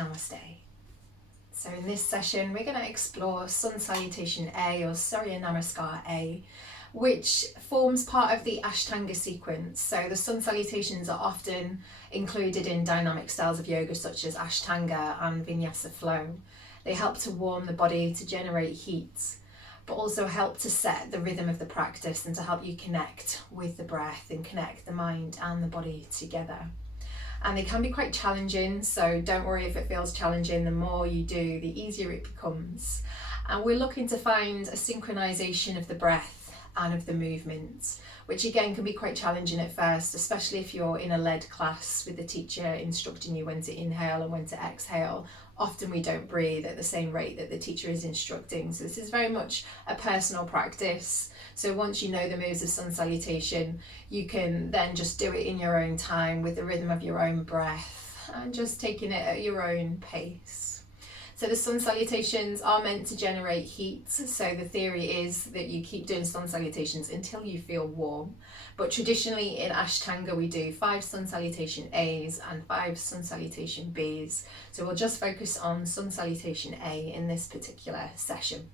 Namaste. So in this session, we're going to explore Sun Salutation A, or Surya Namaskar A, which forms part of the Ashtanga sequence. So the Sun Salutations are often included in dynamic styles of yoga such as Ashtanga and Vinyasa Flow. They help to warm the body, to generate heat, but also help to set the rhythm of the practice and to help you connect with the breath and connect the mind and the body together. And they can be quite challenging, so don't worry if it feels challenging. The more you do, the easier it becomes. And we're looking to find a synchronization of the breath and of the movement, which again can be quite challenging at first, especially if you're in a lead class with the teacher instructing you when to inhale and when to exhale. Often we don't breathe at the same rate that the teacher is instructing. So this is very much a personal practice. So once you know the moves of Sun Salutation, you can then just do it in your own time with the rhythm of your own breath and just taking it at your own pace. So the Sun Salutations are meant to generate heat. So the theory is that you keep doing Sun Salutations until you feel warm. But traditionally in Ashtanga, we do 5 Sun Salutation A's and 5 Sun Salutation B's. So we'll just focus on Sun Salutation A in this particular session.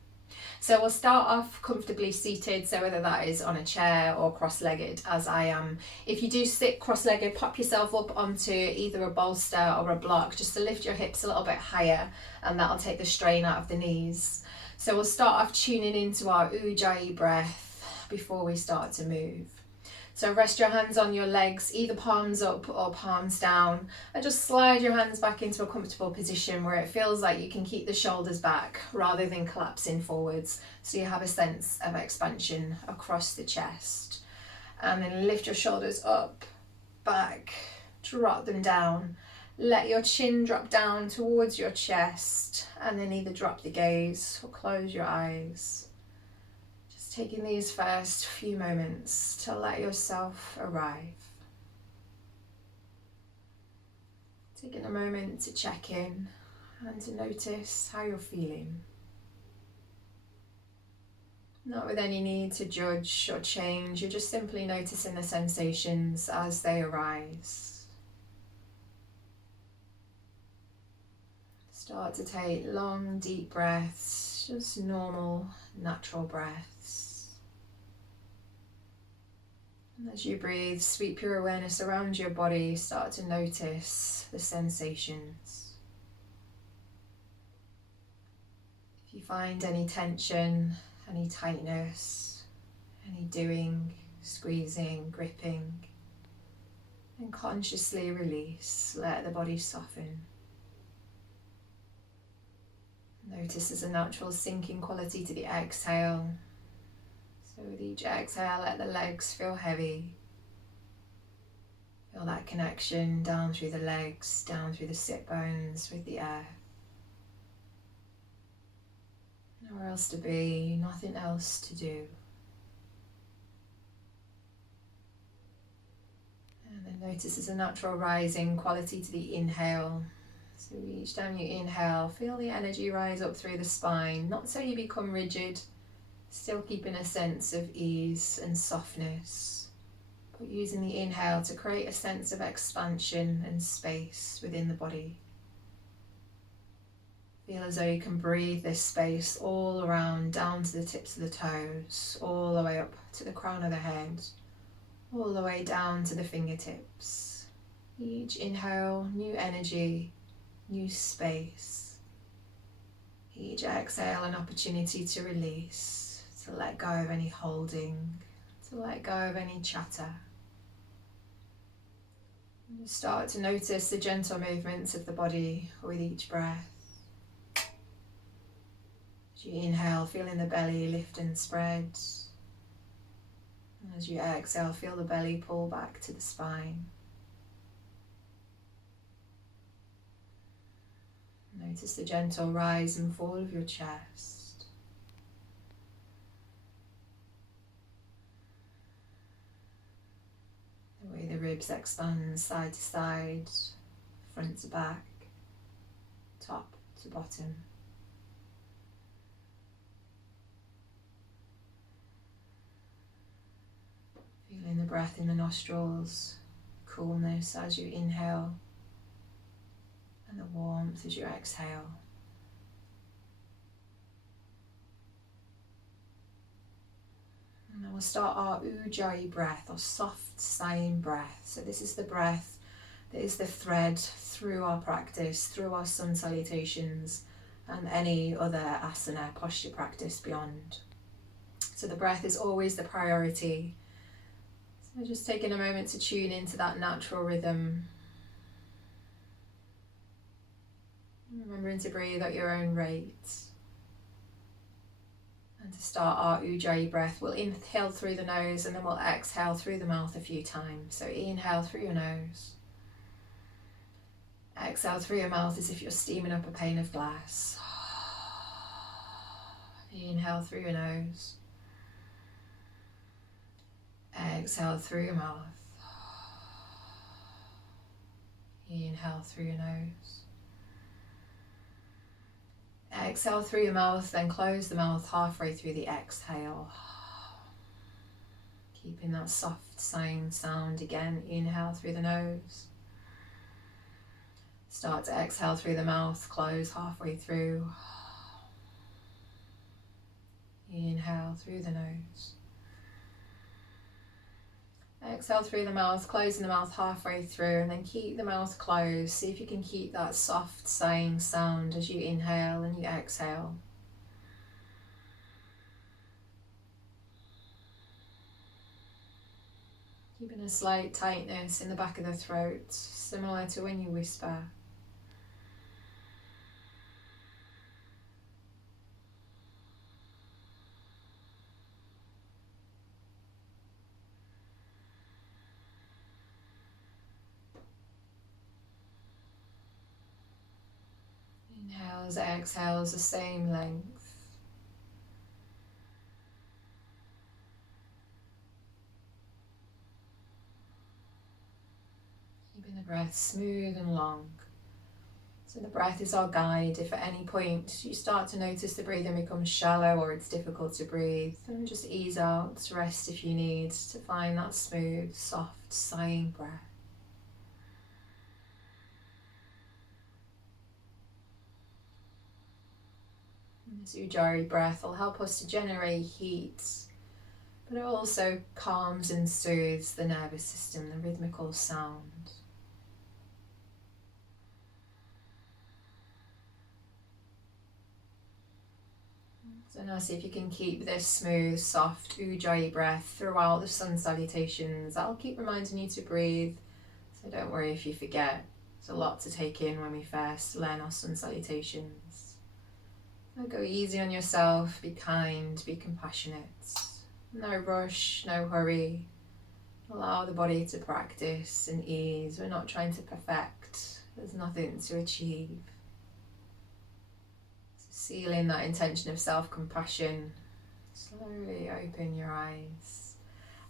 So we'll start off comfortably seated, so whether that is on a chair or cross-legged as I am. If you do sit cross-legged, pop yourself up onto either a bolster or a block just to lift your hips a little bit higher, and that'll take the strain out of the knees. So we'll start off tuning into our Ujjayi breath before we start to move. So rest your hands on your legs, either palms up or palms down, and just slide your hands back into a comfortable position where it feels like you can keep the shoulders back rather than collapsing forwards, so you have a sense of expansion across the chest. And then lift your shoulders up, back, drop them down. Let your chin drop down towards your chest, and then either drop the gaze or close your eyes. Taking these first few moments to let yourself arrive. Taking a moment to check in and to notice how you're feeling. Not with any need to judge or change, you're just simply noticing the sensations as they arise. Start to take long, deep breaths, just normal, natural breaths. And as you breathe, sweep your awareness around your body, start to notice the sensations. If you find any tension, any tightness, any doing, squeezing, gripping, then consciously release, let the body soften. Notice there's a natural sinking quality to the exhale. So with each exhale, let the legs feel heavy. Feel that connection down through the legs, down through the sit bones with the earth. Nowhere else to be, nothing else to do. And then notice there's a natural rising quality to the inhale. So each time you inhale, feel the energy rise up through the spine, not so you become rigid, still keeping a sense of ease and softness, but using the inhale to create a sense of expansion and space within the body. Feel as though you can breathe this space all around, down to the tips of the toes, all the way up to the crown of the head, all the way down to the fingertips. Each inhale, new energy, new space. Each exhale, an opportunity to release. To let go of any holding, to let go of any chatter. And start to notice the gentle movements of the body with each breath. As you inhale, feeling the belly lift and spread. And as you exhale, feel the belly pull back to the spine. Notice the gentle rise and fall of your chest. The way the ribs expand side to side, front to back, top to bottom. Feeling the breath in the nostrils, coolness as you inhale, and the warmth as you exhale. And then we'll start our Ujjayi breath, or soft sighing breath. So this is the breath that is the thread through our practice, through our sun salutations and any other asana posture practice beyond. So the breath is always the priority. So just taking a moment to tune into that natural rhythm. Remembering to breathe at your own rate. And to start our Ujjayi breath, we'll inhale through the nose and then we'll exhale through the mouth a few times. So inhale through your nose. Exhale through your mouth as if you're steaming up a pane of glass. Inhale through your nose. Exhale through your mouth. Inhale through your nose. Exhale through your mouth, then close the mouth halfway through the exhale. Keeping that soft sighing sound again. Inhale through the nose. Start to exhale through the mouth, close halfway through. Inhale through the nose. Exhale through the mouth, closing the mouth halfway through, and then keep the mouth closed. See if you can keep that soft sighing sound as you inhale and you exhale. Keeping a slight tightness in the back of the throat, similar to when you whisper. Inhales, exhales the same length. Keeping the breath smooth and long. So the breath is our guide. If at any point you start to notice the breathing becomes shallow or it's difficult to breathe, then just ease out, rest if you need, to find that smooth, soft, sighing breath. This Ujjayi breath will help us to generate heat, but it also calms and soothes the nervous system, the rhythmical sound. So now see if you can keep this smooth, soft Ujjayi breath throughout the sun salutations. I'll keep reminding you to breathe, so don't worry if you forget. There's a lot to take in when we first learn our sun salutations. So go easy on yourself, be kind, be compassionate. No rush, no hurry. Allow the body to practice and ease. We're not trying to perfect. There's nothing to achieve. So sealing that intention of self-compassion. Slowly open your eyes.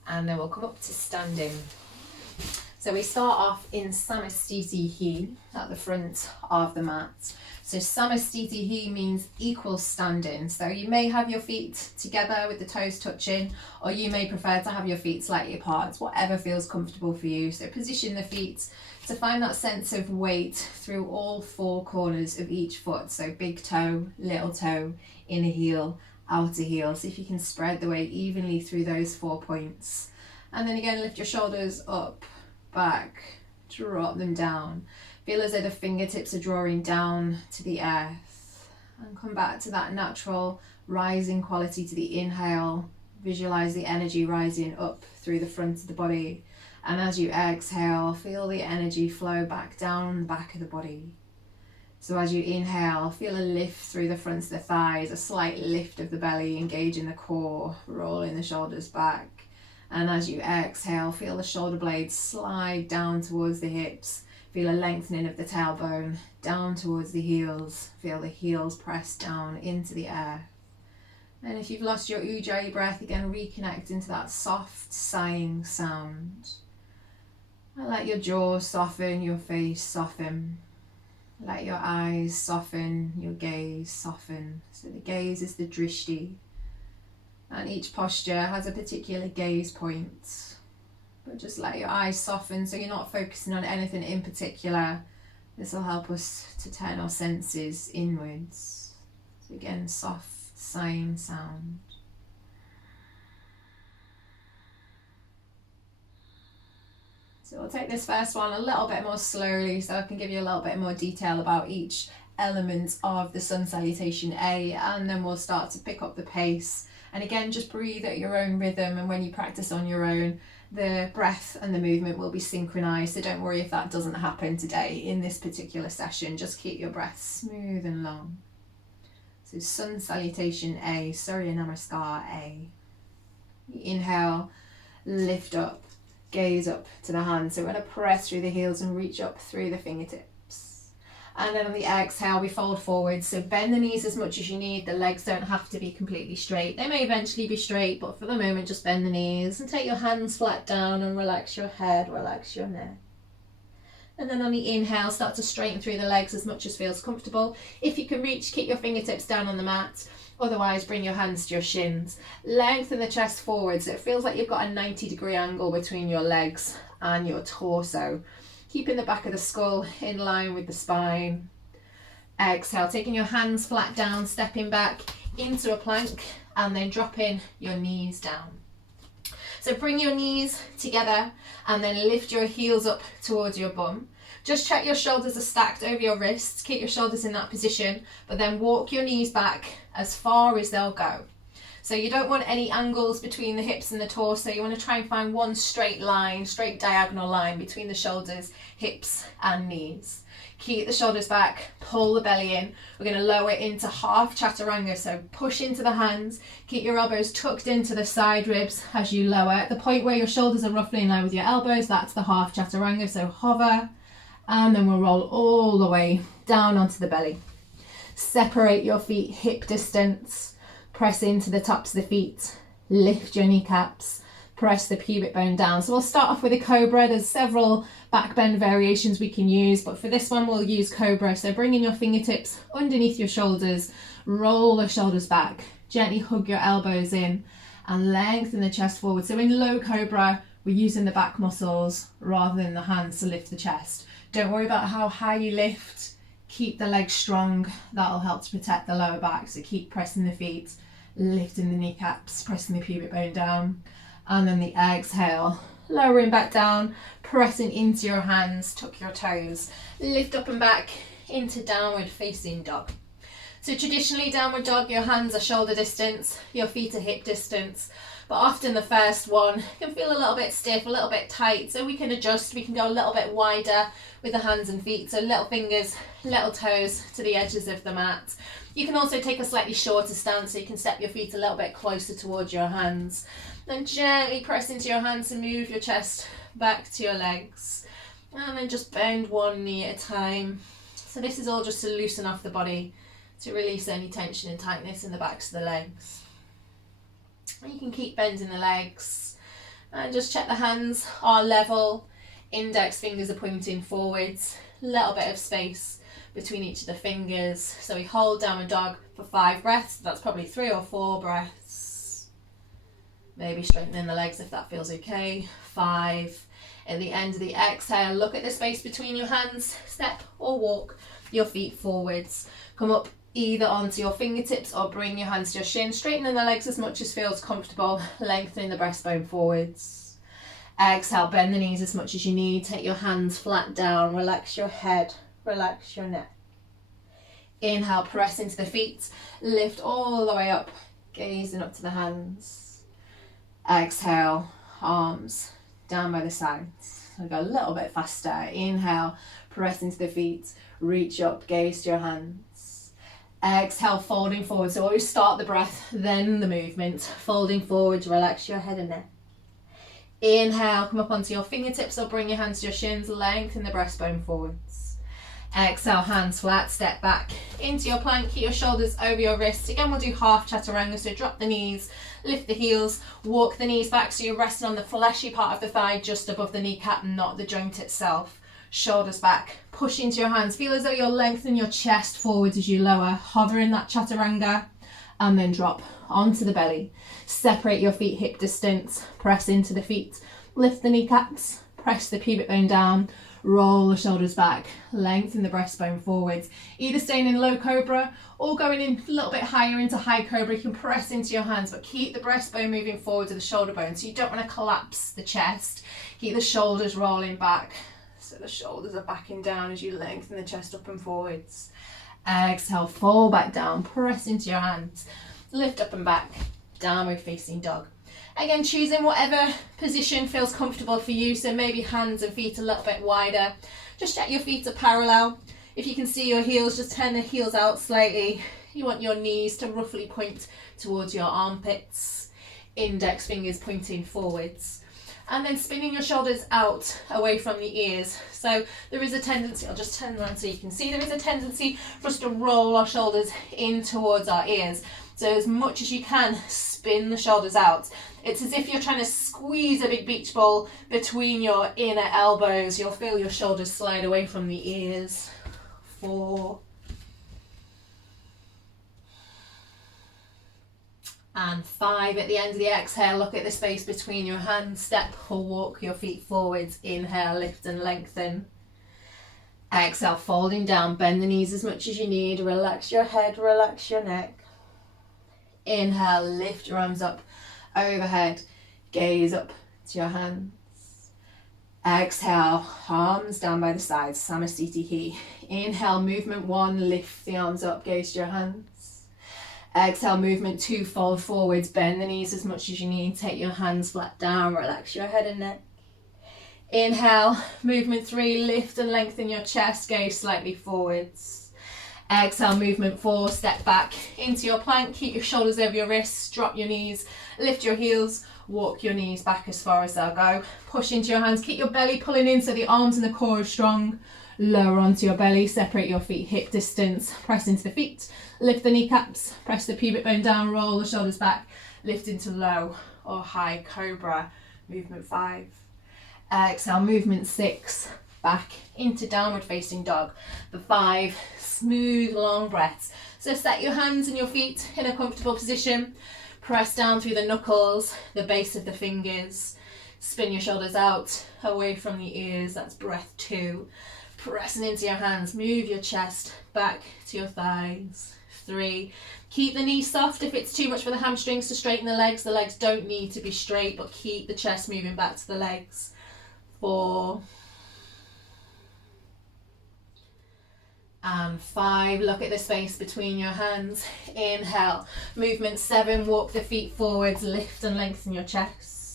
And then we'll come up to standing. So we start off in Samastiti at the front of the mat. So Samastiti means equal standing. So you may have your feet together with the toes touching, or you may prefer to have your feet slightly apart. It's whatever feels comfortable for you. So position the feet to find that sense of weight through all four corners of each foot. So big toe, little toe, inner heel, outer heel. See if you can spread the weight evenly through those 4 points. And then again, lift your shoulders up, back, drop them down. Feel as though the fingertips are drawing down to the earth, and come back to that natural rising quality to the inhale. Visualize the energy rising up through the front of the body, and as you exhale, feel the energy flow back down the back of the body. So as you inhale, feel a lift through the front of the thighs, a slight lift of the belly, engaging the core, rolling the shoulders back. And as you exhale, feel the shoulder blades slide down towards the hips. Feel a lengthening of the tailbone down towards the heels. Feel the heels press down into the earth. And if you've lost your Ujjayi breath, again, reconnect into that soft sighing sound. And let your jaw soften, your face soften. Let your eyes soften, your gaze soften. So the gaze is the drishti. And each posture has a particular gaze point. But just let your eyes soften, so you're not focusing on anything in particular, This will help us to turn our senses inwards. So again, soft sighing sound. So we'll take this first one a little bit more slowly so I can give you a little bit more detail about each element of the Sun Salutation A, and then we'll start to pick up the pace. And again, just breathe at your own rhythm, and when you practice on your own, the breath and the movement will be synchronized. So don't worry if that doesn't happen today in this particular session. Just keep your breath smooth and long. So Sun Salutation A, Surya Namaskar A. Inhale, lift up, gaze up to the hands. So we're going to press through the heels and reach up through the fingertips. And then on the exhale, we fold forward. So bend the knees as much as you need. The legs don't have to be completely straight. They may eventually be straight, but for the moment, just bend the knees and take your hands flat down and relax your head, relax your neck. And then on the inhale, start to straighten through the legs as much as feels comfortable. If you can reach, keep your fingertips down on the mat. Otherwise, bring your hands to your shins. Lengthen the chest forward so it feels like you've got a 90-degree angle between your legs and your torso. Keeping the back of the skull in line with the spine. Exhale, taking your hands flat down, stepping back into a plank, and then dropping your knees down. So bring your knees together and then lift your heels up towards your bum. Just check your shoulders are stacked over your wrists. Keep your shoulders in that position, but then walk your knees back as far as they'll go. So you don't want any angles between the hips and the torso. You want to try and find one straight line, straight diagonal line between the shoulders, hips and knees. Keep the shoulders back, pull the belly in. We're going to lower into half chaturanga. So push into the hands, keep your elbows tucked into the side ribs as you lower. At the point where your shoulders are roughly in line with your elbows, that's the half chaturanga. So hover, and then we'll roll all the way down onto the belly. Separate your feet hip distance. Press into the tops of the feet, lift your kneecaps, press the pubic bone down. So we'll start off with a cobra. There's several back bend variations we can use, but for this one we'll use cobra. So bring in your fingertips underneath your shoulders, roll the shoulders back, gently hug your elbows in and lengthen the chest forward. So in low cobra, we're using the back muscles rather than the hands to lift the chest. Don't worry about how high you lift. Keep the legs strong. That'll help to protect the lower back. So keep pressing the feet, lifting the kneecaps, pressing the pubic bone down. And then the exhale, lowering back down, pressing into your hands, tuck your toes, lift up and back into downward facing dog. So traditionally downward dog, your hands are shoulder distance, your feet are hip distance. But often the first one can feel a little bit stiff, a little bit tight. So we can adjust, we can go a little bit wider with the hands and feet. So little fingers, little toes to the edges of the mat. You can also take a slightly shorter stance so you can step your feet a little bit closer towards your hands. Then gently press into your hands and move your chest back to your legs. And then just bend one knee at a time. So this is all just to loosen off the body, to release any tension and tightness in the backs of the legs. And you can keep bending the legs and just check the hands are level, index fingers are pointing forwards, a little bit of space between each of the fingers. So we hold downward dog for 5 breaths. That's probably 3 or 4 breaths. Maybe strengthening the legs if that feels okay. 5. At the end of the exhale, look at the space between your hands, step or walk your feet forwards. Come up either onto your fingertips or bring your hands to your shin, straightening the legs as much as feels comfortable, lengthening the breastbone forwards. Exhale, bend the knees as much as you need, take your hands flat down, relax your head, relax your neck. Inhale, press into the feet, lift all the way up, gazing up to the hands. Exhale, arms down by the sides. So go a little bit faster. Inhale, press into the feet, reach up, gaze to your hands. Exhale, folding forward. So always start the breath, then the movement. Folding forward to relax your head and neck. Inhale, come up onto your fingertips or bring your hands to your shins, lengthen the breastbone forwards. Exhale, hands flat, step back into your plank, keep your shoulders over your wrists. Again, we'll do half chaturanga, so drop the knees, lift the heels, walk the knees back so you're resting on the fleshy part of the thigh just above the kneecap, not the joint itself. Shoulders back, push into your hands, feel as though you're lengthening your chest forwards as you lower, hover in that chaturanga, and then drop onto the belly. Separate your feet hip distance, press into the feet, lift the kneecaps, press the pubic bone down, Roll the shoulders back, lengthen the breastbone forwards, either staying in low cobra or going in a little bit higher into high cobra. You can press into your hands, but keep the breastbone moving forward to the shoulder bone, so you don't want to collapse the chest. Keep the shoulders rolling back, so the shoulders are backing down as you lengthen the chest up and forwards. Exhale, fall back down, press into your hands, lift up and back, downward facing dog. Again, choosing whatever position feels comfortable for you, so maybe hands and feet a little bit wider. Just check your feet are parallel. If you can see your heels, just turn the heels out slightly. You want your knees to roughly point towards your armpits, index fingers pointing forwards. And then spinning your shoulders out away from the ears. So there is a tendency, I'll just turn around so you can see, there is a tendency for us to roll our shoulders in towards our ears. So as much as you can, spin the shoulders out. It's as if you're trying to squeeze a big beach ball between your inner elbows. You'll feel your shoulders slide away from the ears. 4. And 5. At the end of the exhale, look at the space between your hands. Step or walk your feet forwards. Inhale, lift and lengthen. Exhale, folding down. Bend the knees as much as you need. Relax your head, relax your neck. Inhale, lift your arms up overhead. Gaze up to your hands. Exhale, arms down by the sides. Samasthiti He. Inhale, movement 1. Lift the arms up. Gaze to your hands. Exhale, movement 2, fold forwards, bend the knees as much as you need, take your hands flat down, relax your head and neck. Inhale, movement 3, lift and lengthen your chest, gaze slightly forwards. Exhale, movement 4, step back into your plank, keep your shoulders over your wrists, drop your knees, lift your heels, walk your knees back as far as they'll go. Push into your hands, keep your belly pulling in so the arms and the core are strong. Lower onto your belly, separate your feet hip distance, press into the feet, lift the kneecaps, press the pubic bone down, roll the shoulders back, lift into low or high cobra. Movement 5. Exhale, movement 6, back into downward facing dog. For 5, smooth long breaths. So set your hands and your feet in a comfortable position, press down through the knuckles, the base of the fingers, spin your shoulders out away from the ears. That's breath 2. Pressing into your hands, move your chest back to your thighs. 3. Keep the knees soft. If it's too much for the hamstrings to straighten the legs don't need to be straight, but keep the chest moving back to the legs. 4. And 5. Look at the space between your hands. Inhale. Movement 7, walk the feet forwards, lift and lengthen your chest.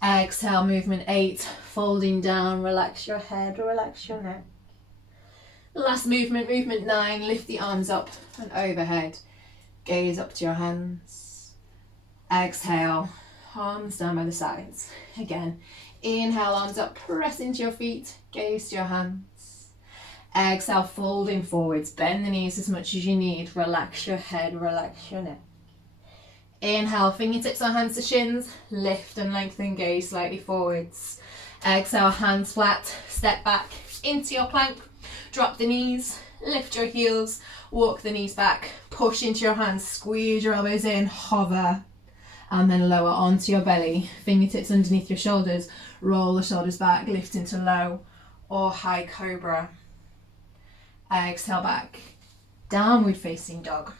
Exhale, movement 8, folding down, relax your head, relax your neck. Last movement, movement 9, lift the arms up and overhead. Gaze up to your hands. Exhale, arms down by the sides. Again, inhale, arms up, press into your feet, gaze to your hands. Exhale, folding forwards, bend the knees as much as you need, relax your head, relax your neck. Inhale, fingertips or hands to shins, lift and lengthen, gaze slightly forwards. Exhale, hands flat, step back into your plank, drop the knees, lift your heels, walk the knees back, push into your hands, squeeze your elbows in, hover, and then lower onto your belly, fingertips underneath your shoulders, roll the shoulders back, lift into low or high cobra. Exhale back, downward facing dog.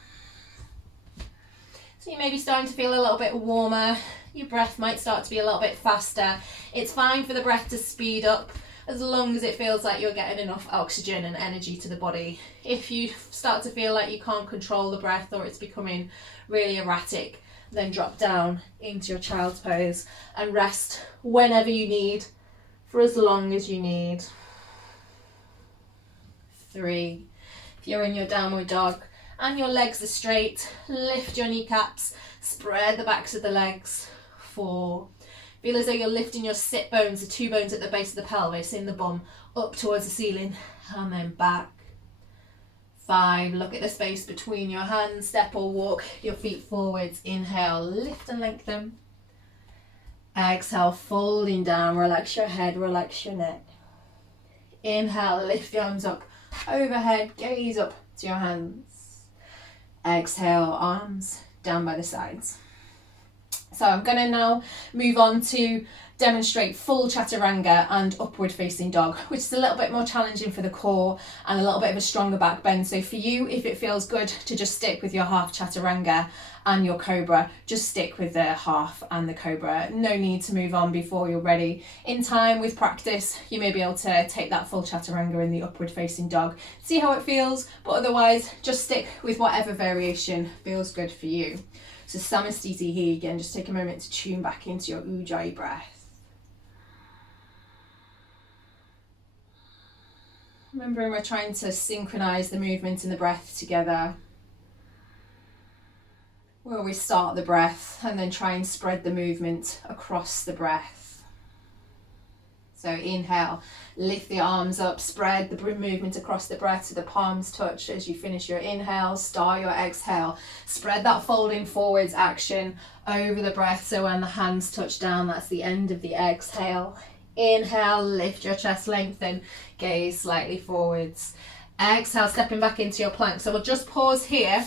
So you may be starting to feel a little bit warmer, your breath might start to be a little bit faster. It's fine for the breath to speed up as long as it feels like you're getting enough oxygen and energy to the body. If you start to feel like you can't control the breath or it's becoming really erratic, then drop down into your child's pose and rest whenever you need, for as long as you need. 3. If you're in your downward dog and your legs are straight, lift your kneecaps, spread the backs of the legs. 4. Feel as though you're lifting your sit bones, the 2 bones at the base of the pelvis, in the bum, up towards the ceiling, and then back. 5. Look at the space between your hands, step or walk your feet forwards. Inhale, lift and lengthen. Exhale, folding down, relax your head, relax your neck. Inhale, lift the arms up overhead, gaze up to your hands. Exhale, arms down by the sides. So I'm going to now move on to demonstrate full chaturanga and upward facing dog, which is a little bit more challenging for the core and a little bit of a stronger back bend. So for you, if it feels good to just stick with your half chaturanga and your cobra, just stick with the half and the cobra. No need to move on before you're ready. In time, with practice, you may be able to take that full chaturanga in the upward facing dog, see how it feels, but otherwise just stick with whatever variation feels good for you. So Samastiti here again, just take a moment to tune back into your Ujjayi breath. Remembering we're trying to synchronise the movement and the breath together. We always start the breath and then try and spread the movement across the breath. So inhale, lift the arms up, spread the movement across the breath so the palms touch as you finish your inhale. Start your exhale. Spread that folding forwards action over the breath so when the hands touch down, that's the end of the exhale. Inhale, lift your chest, lengthen, gaze slightly forwards. Exhale, stepping back into your plank. So we'll just pause here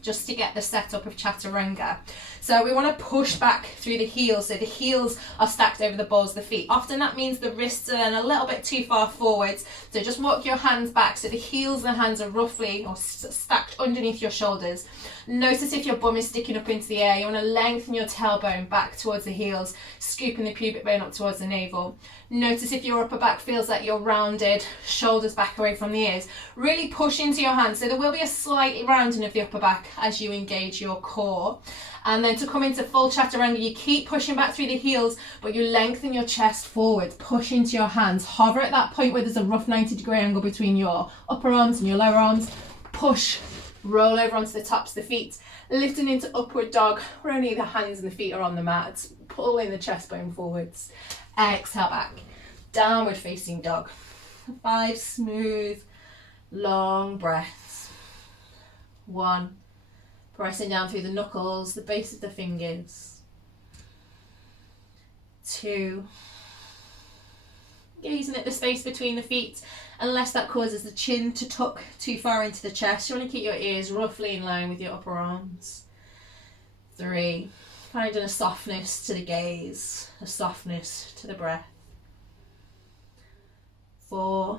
just to get the setup of chaturanga. So we want to push back through the heels, so the heels are stacked over the balls of the feet. Often that means the wrists are then a little bit too far forwards, so just walk your hands back so the heels and the hands are roughly or stacked underneath your shoulders. Notice if your bum is sticking up into the air, you want to lengthen your tailbone back towards the heels, scooping the pubic bone up towards the navel. Notice if your upper back feels like you're rounded, shoulders back away from the ears. Really push into your hands, so there will be a slight rounding of the upper back as you engage your core. And then to come into full chaturanga, you keep pushing back through the heels, but you lengthen your chest forward, push into your hands, hover at that point where there's a rough 90-degree angle between your upper arms and your lower arms, push, roll over onto the tops of the feet, lifting into upward dog, where only the hands and the feet are on the mat, pulling the chest bone forwards. Exhale back, downward facing dog. 5 smooth, long breaths. 1, pressing down through the knuckles, the base of the fingers. 2, gazing at the space between the feet, unless that causes the chin to tuck too far into the chest. You want to keep your ears roughly in line with your upper arms. 3, finding a softness to the gaze, a softness to the breath. 4,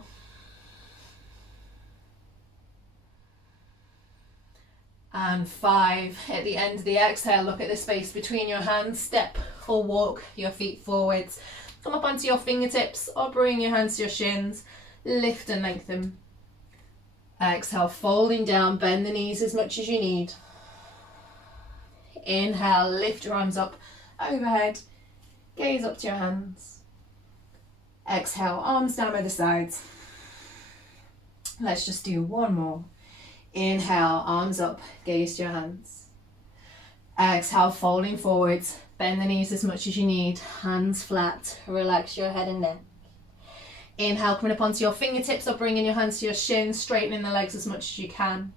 and 5. At the end of the exhale, look at the space between your hands, step or walk your feet forwards. Come up onto your fingertips or bring your hands to your shins, lift and lengthen. Exhale, folding down, bend the knees as much as you need. Inhale, lift your arms up overhead, gaze up to your hands. Exhale, arms down by the sides. Let's just do one more. Inhale, arms up, gaze to your hands. Exhale, folding forwards, bend the knees as much as you need, hands flat, relax your head and neck. Inhale, coming up onto your fingertips or bringing your hands to your shins, straightening the legs as much as you can.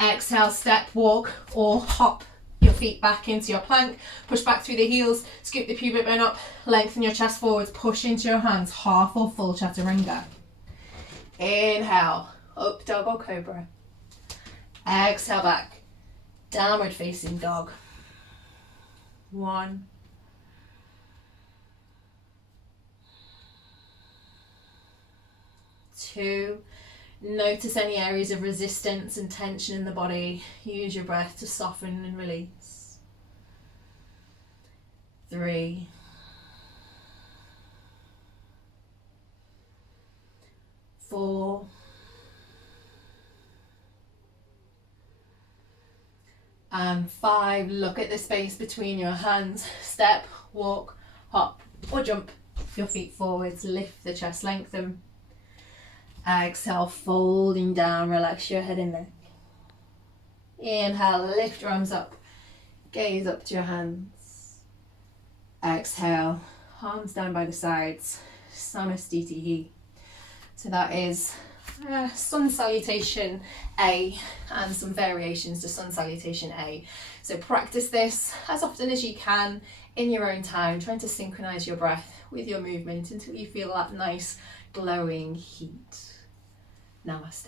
Exhale, step, walk or hop your feet back into your plank, push back through the heels, scoop the pubic bone up, lengthen your chest forwards, push into your hands, half or full chaturanga. Inhale, up dog or cobra. Exhale back, downward facing dog. 1, 2, notice any areas of resistance and tension in the body. Use your breath to soften and release. 3, 4, and 5. Look at the space between your hands. Step, walk, hop or jump your feet forwards, lift the chest, lengthen. Exhale, folding down, relax your head and neck. Inhale, lift your arms up, gaze up to your hands. Exhale, arms down by the sides, Samastiti. So that is Sun Salutation A and some variations to Sun Salutation A. So practice this as often as you can in your own time, trying to synchronize your breath with your movement until you feel that nice glowing heat. Namaste.